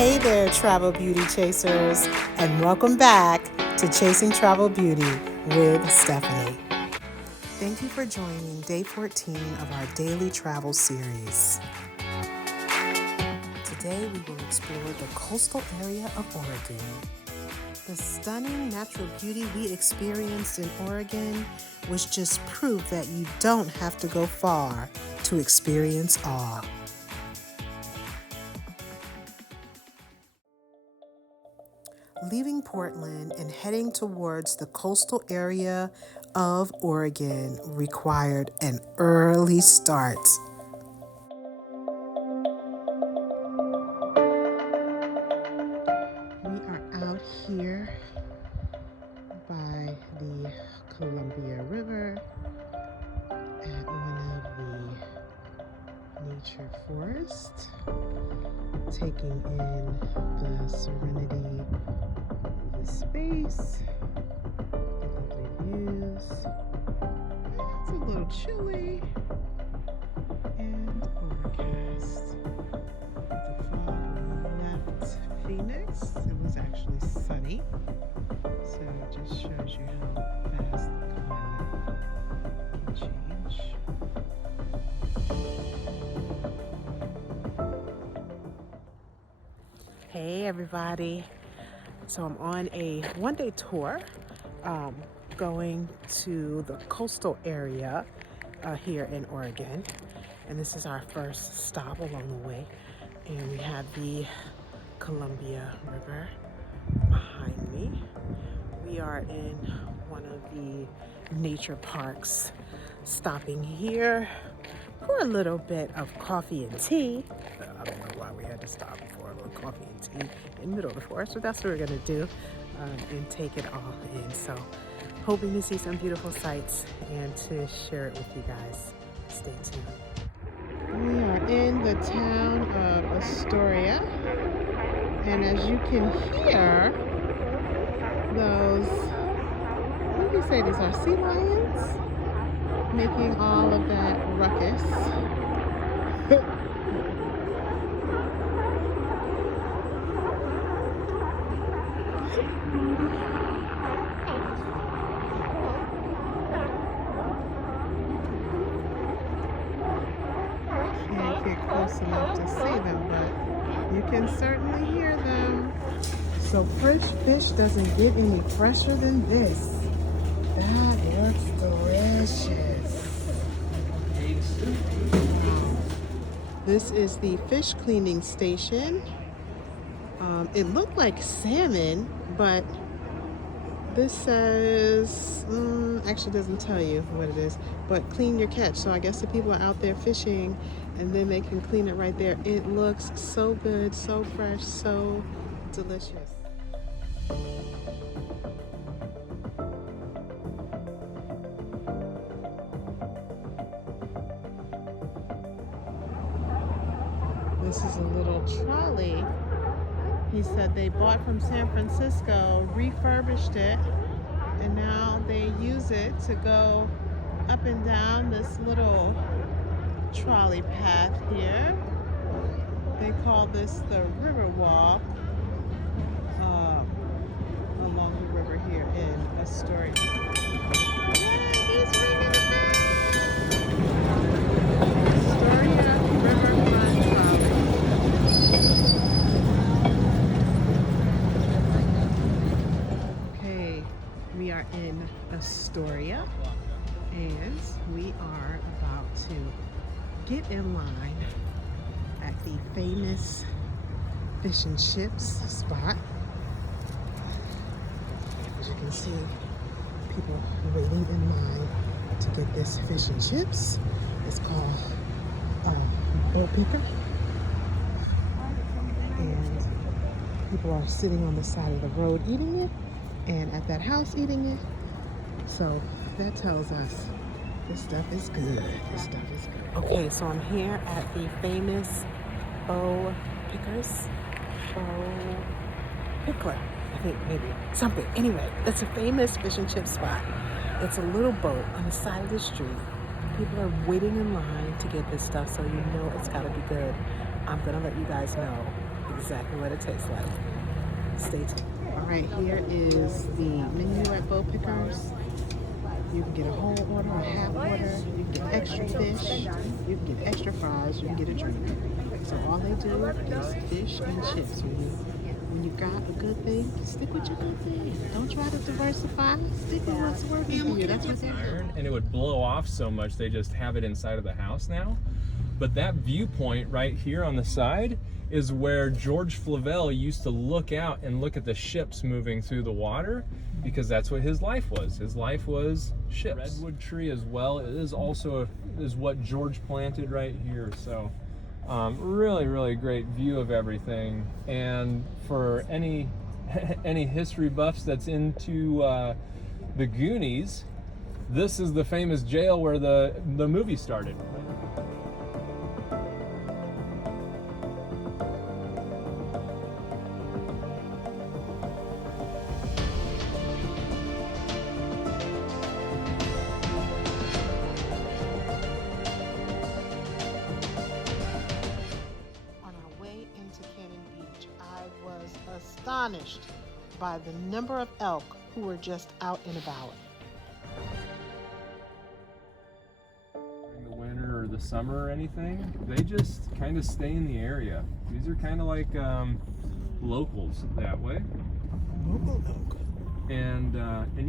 Hey there, travel beauty chasers, and welcome back to Chasing Travel Beauty with Stephanie. Thank you for joining day 14 of our daily travel series. Today we will explore the coastal area of Oregon. The stunning natural beauty we experienced in Oregon was just proof that you don't have to go far to experience awe. Leaving Portland and heading towards the coastal area of Oregon required an early start. We are out here by the Columbia River at one of the nature forests, taking in the serenity of the space, the lovely views. It's a little chilly and overcast. The fog left Phoenix. It was actually sunny, so it just shows you how fast the climate can change. Hey everybody. So I'm on a one-day tour going to the coastal area here in Oregon. And this is our first stop along the way. And we have the Columbia River behind me. We are in one of the nature parks, stopping here for a little bit of coffee and tea. I don't know why we had to stop for a little coffee and tea in the middle of the forest, but that's what we're gonna do and take it all in. So hoping to see some beautiful sights and to share it with you guys. Stay tuned. We are in the town of Astoria, and as you can hear, those, what do you say, these are sea lions making all of that ruckus. Can't get close enough to see them, but you can certainly hear them. So fresh fish doesn't get any fresher than this. That looks delicious. This is the fish cleaning station. It looked like salmon, but this says, actually doesn't tell you what it is, but clean your catch. So I guess the people are out there fishing and then they can clean it right there. It looks so good, so fresh, so delicious. This is a little trolley. He said they bought from San Francisco, refurbished it, and now they use it to go up and down this little trolley path here. They call this the river walk along the river here in Astoria. Astoria Riverfront Trolley. Okay, we are in Astoria, and we are about to get in line at the famous fish and chips spot. As you can see, people waiting in line to get this fish and chips. It's called boat picker, and people are sitting on the side of the road eating it, and at that house eating it. So that tells us this stuff is good. This stuff is good. Okay, so I'm here at the famous bow pickers. Bow pickler, I think, maybe. Something. Anyway, it's a famous fish and chip spot. It's a little boat on the side of the street. People are waiting in line to get this stuff, so you know it's gotta be good. I'm gonna let you guys know exactly what it tastes like. Stay tuned. All right, here is the menu at Bow Pickers. You can get a whole order, a half order, you can get extra fish, you can get extra fries, you can get a drink. So all they do is fish and chips. When you got a good thing, stick with your good thing. Don't try to diversify. Stick with what's working for you. That's what they're doing. And it would blow off so much, they just have it inside of the house now. But that viewpoint right here on the side is where George Flavel used to look out and look at the ships moving through the water, because that's what his life was. His life was ships. Redwood tree as well. It is also is what George planted right here. So really, really great view of everything. And for any history buffs that's into the Goonies, this is the famous jail where the movie started. Astonished by the number of elk who were just out and about. During the winter or the summer or anything, they just kind of stay in the area. These are kind of like locals that way. Local elk. And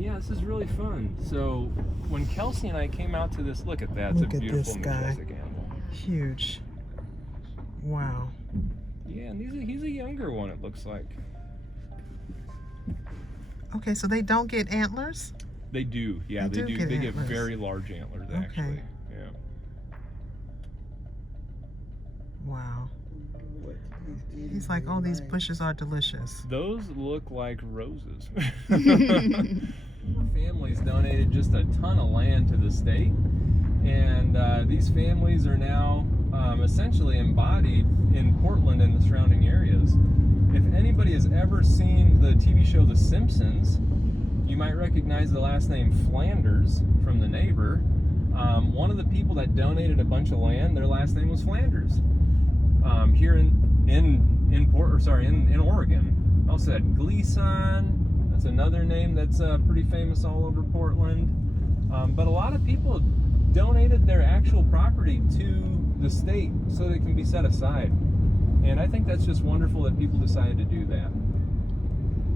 yeah, this is really fun. So when Kelsey and I came out to this, look at that. It's a beautiful, majestic animal. Huge. Wow. Yeah, and he's a younger one, it looks like. Okay, so they don't get antlers? They do, yeah, they do. They get very large antlers, actually. Okay. Yeah. Wow. He's like, oh, these bushes are delicious. Those look like roses. Families donated just a ton of land to the state, and these families are now essentially embodied in Portland and the surrounding areas. If anybody has ever seen the TV show The Simpsons, you might recognize the last name Flanders from the neighbor. One of the people that donated a bunch of land, their last name was Flanders. Here in Oregon. Also had Gleason. That's another name that's pretty famous all over Portland. But a lot of people donated their actual property to the state so that it can be set aside. And I think that's just wonderful that people decided to do that.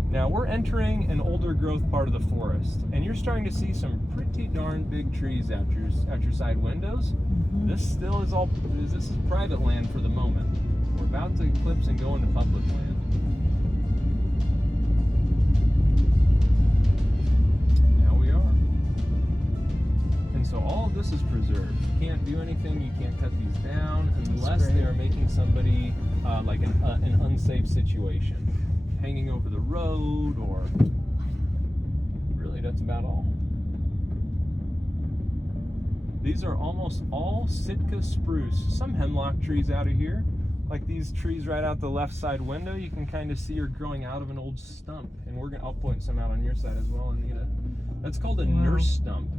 Now we're entering an older growth part of the forest, and you're starting to see some pretty darn big trees out your side windows. Mm-hmm. This is private land for the moment. We're about to eclipse and go into public land. Now we are. And so all of this is preserved. You can't do anything, you can't cut these down unless they are making somebody like an unsafe situation. Hanging over the road, or really that's about all. These are almost all Sitka spruce. Some hemlock trees out of here, like these trees right out the left side window, you can kind of see are growing out of an old stump. And I'll point some out on your side as well, Anita. That's called a nurse stump.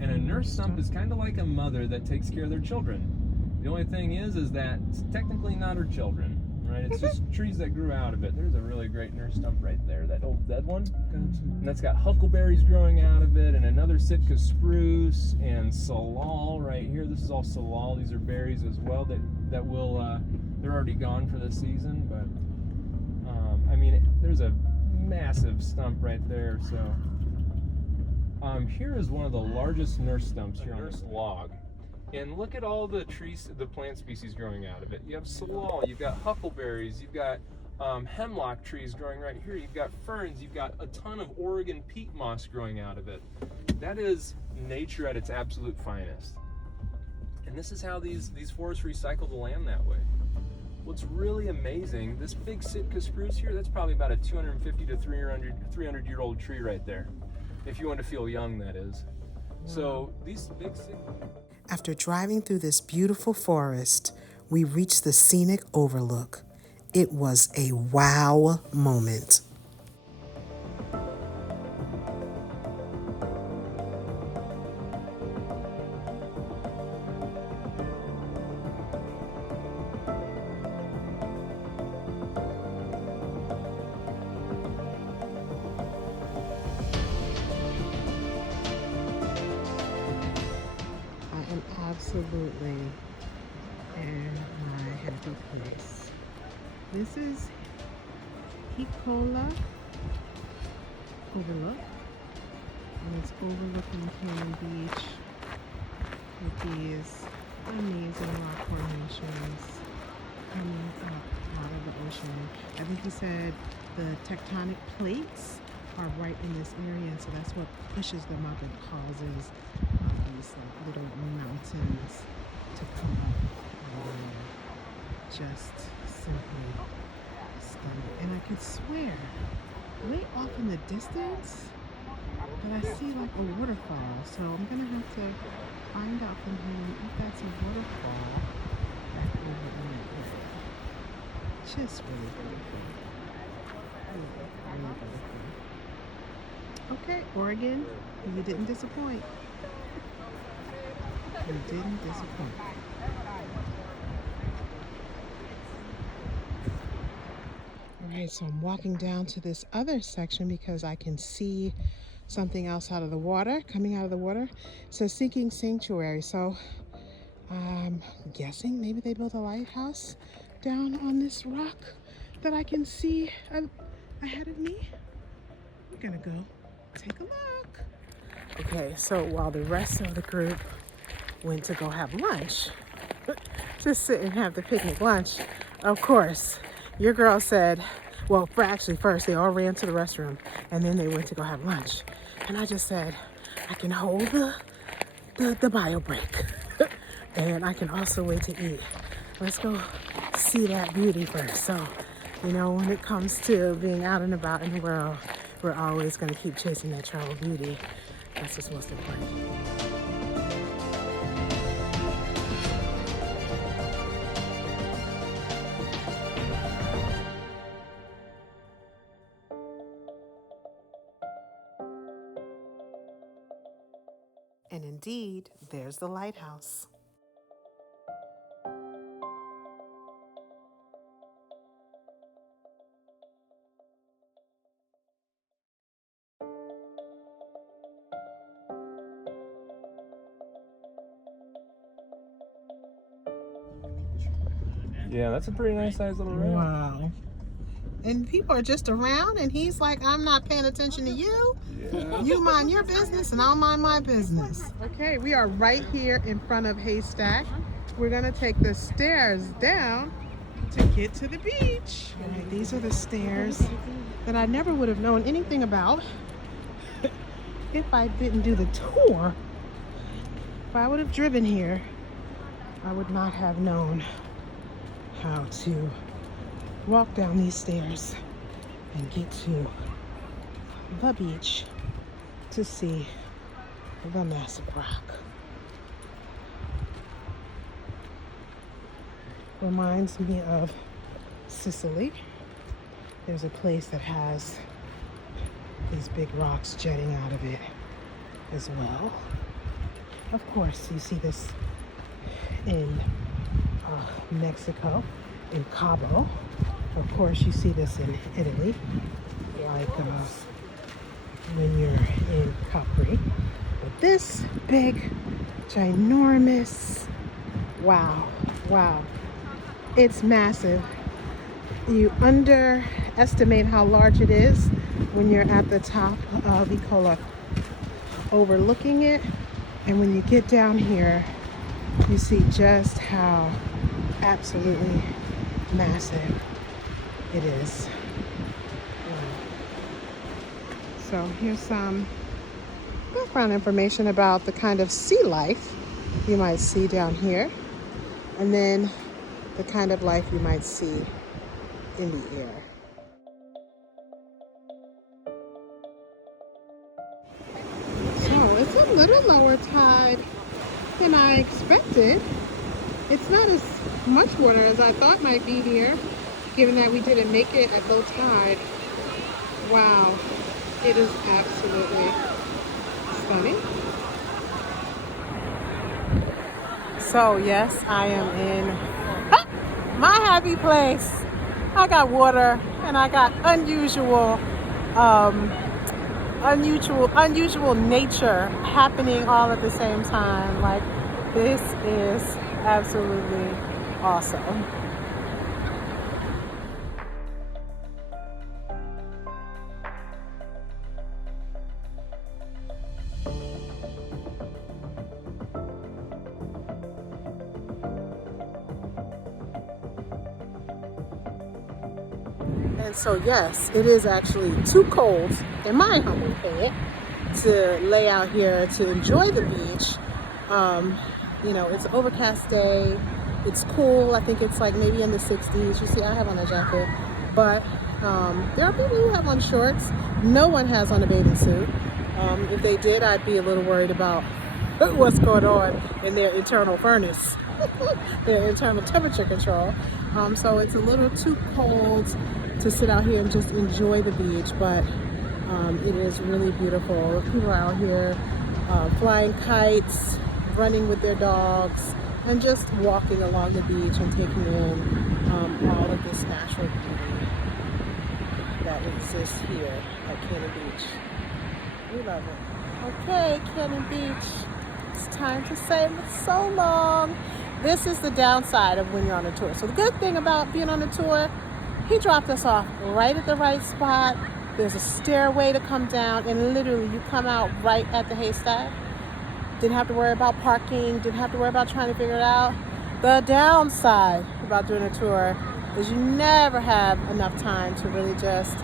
And a nurse stump is kind of like a mother that takes care of their children. The only thing is that it's technically not her children, right? It's just trees that grew out of it. There's a really great nurse stump right there, that old dead one. And that's got huckleberries growing out of it, and another Sitka spruce, and salal right here. This is all salal. These are berries as well that will, they're already gone for the season, but I mean, there's a massive stump right there, so. Here is one of the largest nurse stumps here on this log. And look at all the trees, the plant species growing out of it. You have salal, you've got huckleberries, you've got hemlock trees growing right here, you've got ferns, you've got a ton of Oregon peat moss growing out of it. That is nature at its absolute finest. And this is how these forests recycle the land that way. What's really amazing, this big Sitka spruce here, that's probably about a 250 to 300 year old tree right there. If you want to feel young, that is. So these big Sitka... After driving through this beautiful forest, we reached the scenic overlook. It was a wow moment. absolutely in my happy place. This is Ecola Overlook, and it's overlooking Cannon Beach with these amazing rock formations coming up out of the ocean. I think he said the tectonic plates are right in this area, and so that's what pushes them up and causes these like little mountains to come up. Just simply stunning. And I could swear, way off in the distance, that I see like a waterfall. So I'm gonna have to find out from him if that's a waterfall back over in that area. Just really beautiful. Really beautiful. Okay, Oregon, you didn't disappoint. You didn't disappoint. All right, so I'm walking down to this other section because I can see something else out of the water, coming out of the water. It says Sinking Sanctuary. So I'm guessing maybe they built a lighthouse down on this rock that I can see ahead of me. We're gonna go take a look. Okay, so while the rest of the group went to go have lunch, just sit and have the picnic lunch, of course, your girl said, well, actually first they all ran to the restroom and then they went to go have lunch. And I just said, I can hold the bio break and I can also wait to eat. Let's go see that beauty first. So, you know, when it comes to being out and about in the world, we're always going to keep chasing that travel beauty. That's what's most important. And indeed, there's the lighthouse. Yeah, that's a pretty nice sized little room. Wow. And people are just around and he's like, I'm not paying attention to you. Yeah. You mind your business and I'll mind my business. Okay, we are right here in front of Haystack. We're gonna take the stairs down to get to the beach. All right, these are the stairs that I never would have known anything about if I didn't do the tour. If I would have driven here, I would not have known how to walk down these stairs and get to the beach to see the massive rock. Reminds me of Sicily. There's a place that has these big rocks jetting out of it as well. Of course, you see this in Mexico, in Cabo. Of course, you see this in Italy, like when you're in Capri. But this big, ginormous, wow, it's massive. You underestimate how large it is when you're at the top of Ecola overlooking it. And when you get down here, you see just how absolutely massive it is. So here's some background information about the kind of sea life you might see down here, and then the kind of life you might see in the air. So it's a little lower tide than I expected. It's not as much water as I thought might be here, given that we didn't make it at low tide. Wow, it is absolutely stunning. So yes, I am in my happy place. I got water and I got unusual nature happening all at the same time. Like This is absolutely awesome. And so yes, it is actually too cold, in my humble opinion, to lay out here to enjoy the beach. You know, it's an overcast day. It's cool. I think it's like maybe in the 60s. You see, I have on a jacket, but there are people who have on shorts. No one has on a bathing suit. If they did, I'd be a little worried about what's going on in their internal furnace, their internal temperature control. So it's a little too cold to sit out here and just enjoy the beach, but it is really beautiful. People are out here flying kites, running with their dogs, and just walking along the beach and taking in all of this natural beauty that exists here at Cannon Beach. We love it. Okay, Cannon Beach, it's time to say so long. This is the downside of when you're on a tour. So the good thing about being on a tour, he dropped us off right at the right spot. There's a stairway to come down, and literally you come out right at the haystack. Didn't have to worry about parking, didn't have to worry about trying to figure it out. The downside about doing a tour is you never have enough time to really just,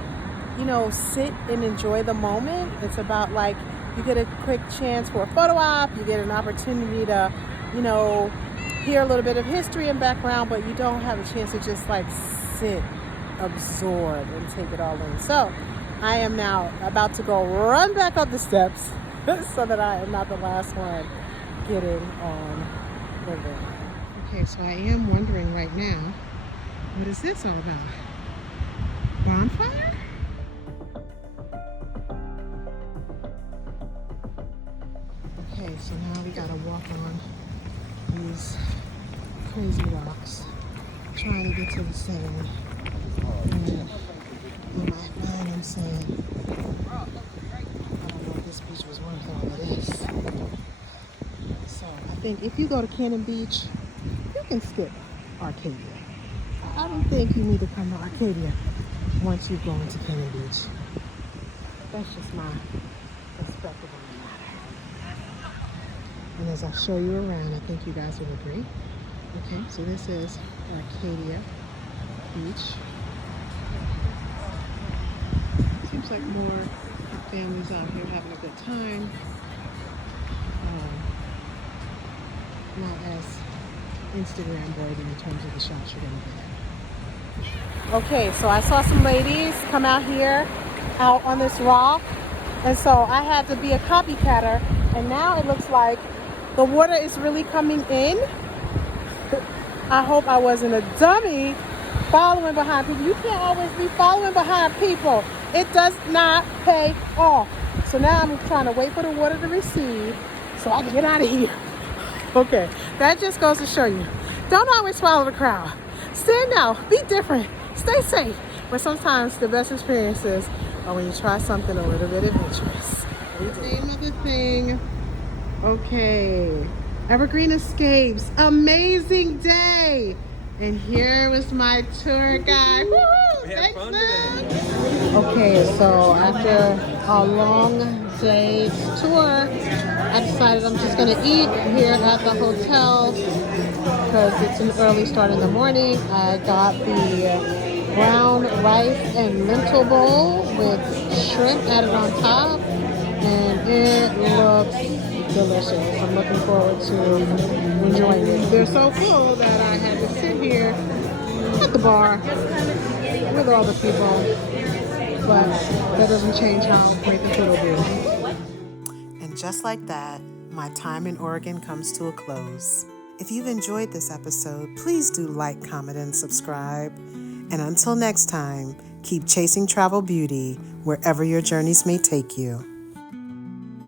you know, sit and enjoy the moment. It's about like, you get a quick chance for a photo op, you get an opportunity to, you know, hear a little bit of history and background, but you don't have a chance to just like sit, absorb, and take it all in. So I am now about to go run back up the steps so that I am not the last one getting on the road. Okay, so I am wondering right now, what is this all about? Bonfire? Okay, so now we gotta walk on these crazy rocks, trying to get to the sand. And in my mind, I'm saying, I don't know if this beach was worth all of this. So I think if you go to Cannon Beach, you can skip Arcadia. I don't think you need to come to Arcadia once you've gone to Cannon Beach. That's just my perspective on the matter. And as I show you around, I think you guys will agree. Okay, so this is Arcadia Beach. Seems like more families out here having a good time. Not as Instagram worthy in terms of the shots you're gonna get. Okay, so I saw some ladies come out here, out on this rock, and so I had to be a copycatter, and now it looks like the water is really coming in. I hope I wasn't a dummy following behind people. You can't always be following behind people. It does not pay off. So now I'm trying to wait for the water to recede so I can get out of here. Okay, that just goes to show you, don't always follow the crowd. Stand out, be different, stay safe. But sometimes the best experiences are when you try something a little bit adventurous. Name of the thing. Okay, Evergreen Escapes, amazing day. And here was my tour guide. Woo! Thanks, man. Okay, so after a long day's tour, I decided I'm just gonna eat here at the hotel because it's an early start in the morning. I got the brown rice and lentil bowl with shrimp added on top, and it looks delicious. I'm looking forward to enjoying it. They're so full that I had to sit here at the bar with all the people, but that doesn't change how great the food will be. And just like that, my time in Oregon comes to a close. If you've enjoyed this episode, please do like, comment, and subscribe. And until next time, keep chasing travel beauty wherever your journeys may take you.